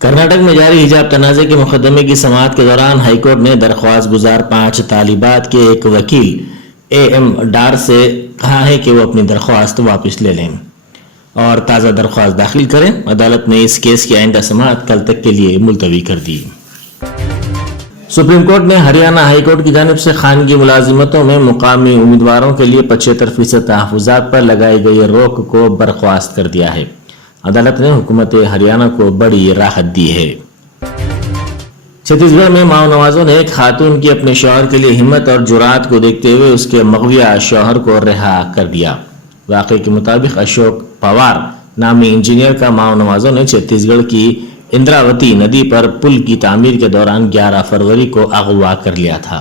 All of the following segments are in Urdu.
کرناٹک میں جاری حجاب تنازع کے مقدمے کی سماعت کے دوران ہائی کورٹ نے درخواست گزار 5 طالبات کے ایک وکیل AM ڈار سے کہا ہے کہ وہ اپنی درخواست واپس لے لیں اور تازہ درخواست داخل کریں۔ عدالت نے اس کیس کی آئندہ سماعت کل تک کے لیے ملتوی کر دی۔ سپریم کورٹ نے ہریانہ ہائی کورٹ کی جانب سے خانگی ملازمتوں میں مقامی امیدواروں کے لیے 75% تحفظات پر لگائی گئی روک کو برخواست کر دیا ہے۔ عدالت نے حکومت ہریانہ کو بڑی راحت دی ہے۔ چھتیس گڑھ میں ماؤ نوازوں نے ایک خاتون کی اپنے شوہر کے لیے ہمت اور جرات کو دیکھتے ہوئے اس کے مغویہ شوہر کو رہا کر دیا۔ واقعے کے مطابق اشوک پوار نامی انجینئر کا ماؤ نوازوں نے چھتیس گڑھ کی اندراوتی ندی پر پل کی تعمیر کے دوران 11 فروری کو اغوا کر لیا تھا۔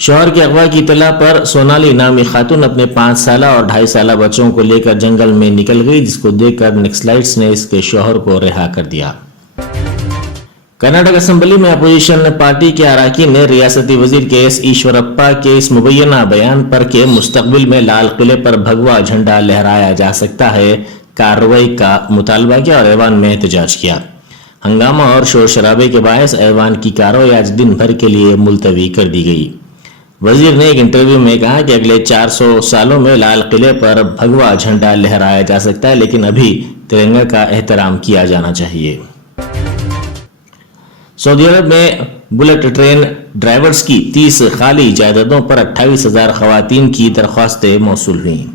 شوہر کے اغوا کی اطلاع پر سونالی نامی خاتون اپنے 5 سالہ اور 2.5 سالہ بچوں کو لے کر جنگل میں نکل گئی، جس کو دیکھ کر نکسلائٹس نے اس کے شوہر کو رہا کر دیا۔ کرناٹک اسمبلی میں اپوزیشن پارٹی کے اراکین نے ریاستی وزیر کے ایس ایشورپا کے اس مبینہ بیان پر کہ مستقبل میں لال قلعے پر بھگوا جھنڈا لہرایا جا سکتا ہے کارروائی کا مطالبہ کیا اور ایوان میں احتجاج کیا۔ ہنگامہ اور شور شرابے کے باعث ایوان کی کارروائی آج دن بھر کے لیے ملتوی کر دی گئی۔ وزیر نے ایک انٹرویو میں کہا کہ اگلے 400 سالوں میں لال قلعے پر بھگوا جھنڈا لہرایا جا سکتا ہے، لیکن ابھی ترنگا کا احترام کیا جانا چاہیے۔ سعودی عرب میں بلٹ ٹرین ڈرائیورز کی 30 خالی جائیدادوں پر 28,000 خواتین کی درخواستیں موصول ہوئیں۔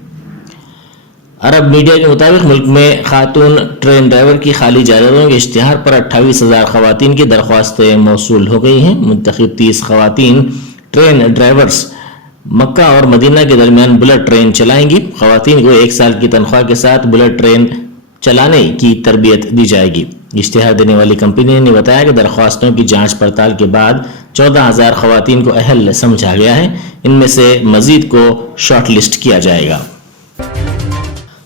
عرب میڈیا کے مطابق ملک میں خاتون ٹرین ڈرائیور کی خالی جائیدادوں کے اشتہار پر 28,000 خواتین کی درخواستیں موصول ہو گئی ہیں۔ منتخب 30 خواتین ٹرین ڈرائیورز مکہ اور مدینہ کے درمیان بلٹ ٹرین چلائیں گی۔ خواتین کو 1 سال کی تنخواہ کے ساتھ بلٹ ٹرین چلانے کی تربیت دی جائے گی۔ اشتہار دینے والی کمپنی نے بتایا کہ درخواستوں کی جانچ پڑتال کے بعد 14,000 خواتین کو اہل سمجھا گیا ہے۔ ان میں سے مزید کو شارٹ لسٹ کیا جائے گا۔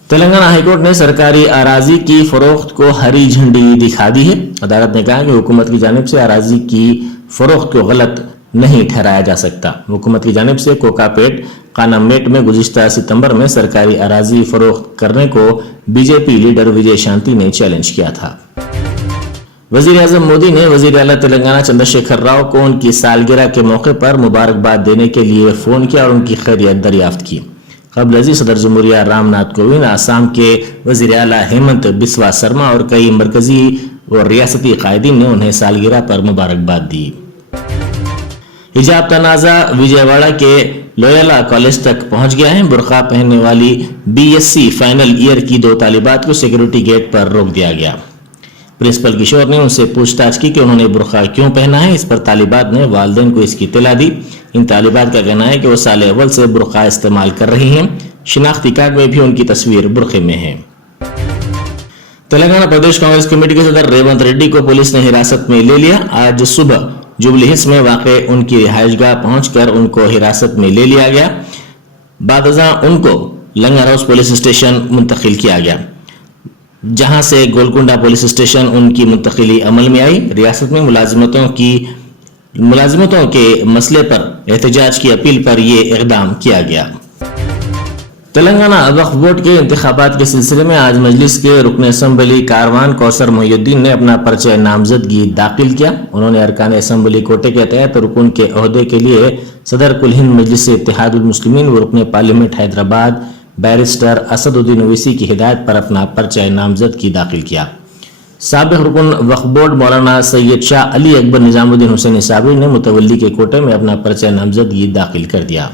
تلنگانہ ہائی کورٹ نے سرکاری اراضی کی فروخت کو ہری جھنڈی دکھا دی ہے۔ عدالت نے کہا کہ حکومت کی جانب سے اراضی کی فروخت کو غلط نہیں ٹھہرایا جا سکتا۔ حکومت کی جانب سے کوکاپیٹ قانامیٹ میں گزشتہ ستمبر میں سرکاری اراضی فروخت کرنے کو BJP لیڈر وجے شانتی نے چیلنج کیا تھا۔ وزیر اعظم مودی نے وزیر اعلیٰ تلنگانہ چندر شیکھر راؤ کو ان کی سالگرہ کے موقع پر مبارکباد دینے کے لیے فون کیا اور ان کی خیریت دریافت کی۔ قبل ازیں صدر جمہوریہ رام ناتھ کووند، آسام کے وزیر اعلیٰ ہیمنت بسوا سرما اور کئی مرکزی اور ریاستی قائدین نے انہیں سالگرہ پر مبارکباد دی۔ حجاب تنازع وجے واڑہ کے لویالا کالج تک پہنچ گیا ہے۔ برقع پہننے والی BSc فائنل ایئر کی 2 طالبات کو سیکورٹی گیٹ پر روک دیا گیا۔ پرنسپل کشور نے ان سے پوچھ تاچھ کی کہ انہوں نے برقع کیوں پہنا ہے۔ اس پر طالبات نے والدین کو اس کی اطلاع دی۔ ان طالبات کا کہنا ہے کہ وہ سال اول سے برقع استعمال کر رہی ہیں۔ شناختی کارڈ میں بھی ان کی تصویر برقعے میں ہے۔ تلنگانہ پردیش کانگریس کمیٹی کے صدر ریونت ریڈی کو پولیس نے حراست میں لے لیا۔ آج صبح جوبلی ہلز میں واقع ان کی رہائش گاہ پہنچ کر ان کو حراست میں لے لیا گیا۔ بعد ازاں ان کو لنگر ہاؤس پولیس اسٹیشن منتقل کیا گیا، جہاں سے گولکنڈا پولیس اسٹیشن ان کی منتقلی عمل میں آئی۔ ریاست میں ملازمتوں کے مسئلے پر احتجاج کی اپیل پر یہ اقدام کیا گیا۔ تلنگانہ وقف بورڈ کے انتخابات کے سلسلے میں آج مجلس کے رکن اسمبلی کاروان کوثر محی الدین نے اپنا پرچہ نامزدگی داخل کیا۔ انہوں نے ارکان اسمبلی کوٹے کے تحت رکن کے عہدے کے لیے صدر کل ہند مجلس اتحاد المسلمین و رکن پارلیمنٹ حیدرآباد بیرسٹر اسد الدین اویسی کی ہدایت پر اپنا پرچہ نامزدگی داخل کیا۔ سابق رکن وقف بورڈ مولانا سید شاہ علی اکبر نظام الدین حسین صابری نے متولی کے کوٹے میں اپنا پرچہ نامزدگی داخل کر دیا۔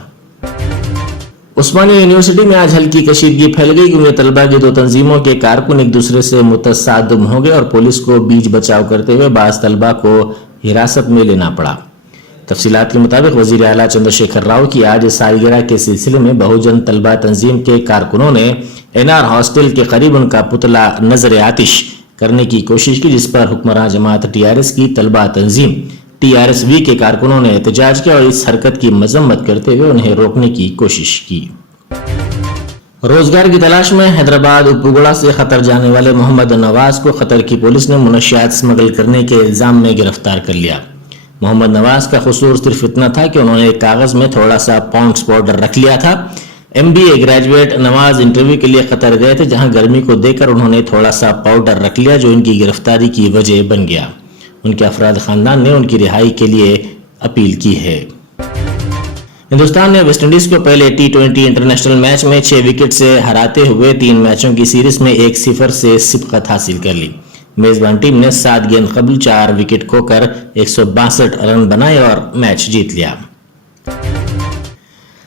عثمانیہ یونیورسٹی میں آج ہلکی کشیدگی پھیل گئی کیونکہ طلبہ کی 2 تنظیموں کے کارکن ایک دوسرے سے متصادم ہو گئے اور پولیس کو بیچ بچاؤ کرتے ہوئے بعض طلبہ کو حراست میں لینا پڑا۔ تفصیلات کے مطابق وزیر اعلیٰ چندر شیکھر راؤ کی آج سالگرہ کے سلسلے میں بہوجن طلبہ تنظیم کے کارکنوں نے NR ہاسٹل کے قریب ان کا پتلا نظر آتش کرنے کی کوشش کی، جس پر حکمراں جماعت TRS کی طلبہ تنظیم TRSV کے کارکنوں نے احتجاج کیا اور اس حرکت کی مذمت کرتے ہوئے انہیں روکنے کی کوشش کی۔ روزگار کی تلاش میں حیدرآباد اپوگوڑا سے قطر جانے والے محمد نواز کو قطر کی پولیس نے منشیات اسمگل کرنے کے الزام میں گرفتار کر لیا۔ محمد نواز کا قصور صرف اتنا تھا کہ انہوں نے ایک کاغذ میں تھوڑا سا پاؤنڈز پاؤڈر رکھ لیا تھا۔ MBA گریجویٹ نواز انٹرویو کے لیے قطر گئے تھے، جہاں گرمی کو دیکھ کر انہوں نے تھوڑا سا پاؤڈر رکھ لیا جو ان کی گرفتاری کی وجہ بن گیا۔ ان کے افراد خاندان نے ان کی رہائی کے لیے اپیل کی ہے۔ ہندوستان نے ویسٹ انڈیز کو پہلے T20 انٹرنیشنل میچ میں 6 وکٹ سے ہراتے ہوئے 3 میچوں کی سیریز میں 1-0 سے سبقت حاصل کر لی۔ میزبان ٹیم نے 7 گیند قبل 4 وکٹ کھو کر 162 رن بنائے اور میچ جیت لیا۔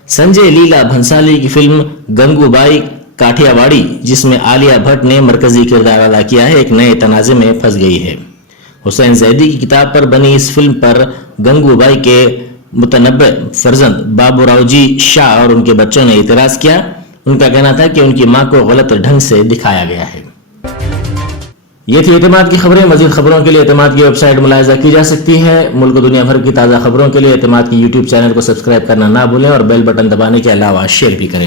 سنجے لیلا بھنسالی کی فلم گنگو بائی کاٹھیا واڑی، جس میں عالیہ بھٹ نے مرکزی کردار ادا کیا ہے، ایک نئے تنازع میں پھنس گئی ہے۔ حسین زیدی کی کتاب پر بنی اس فلم پر گنگو بائی کے متنبع فرزند بابو راؤ جی شاہ اور ان کے بچوں نے اعتراض کیا۔ ان کا کہنا تھا کہ ان کی ماں کو غلط ڈھنگ سے دکھایا گیا ہے۔ یہ تھی اعتماد کی خبریں۔ مزید خبروں کے لیے اعتماد کی ویب سائٹ ملاحظہ کی جا سکتی ہے۔ ملک و دنیا بھر کی تازہ خبروں کے لیے اعتماد کی YouTube چینل کو سبسکرائب کرنا نہ بھولیں اور بیل بٹن دبانے کے علاوہ شیئر بھی کریں۔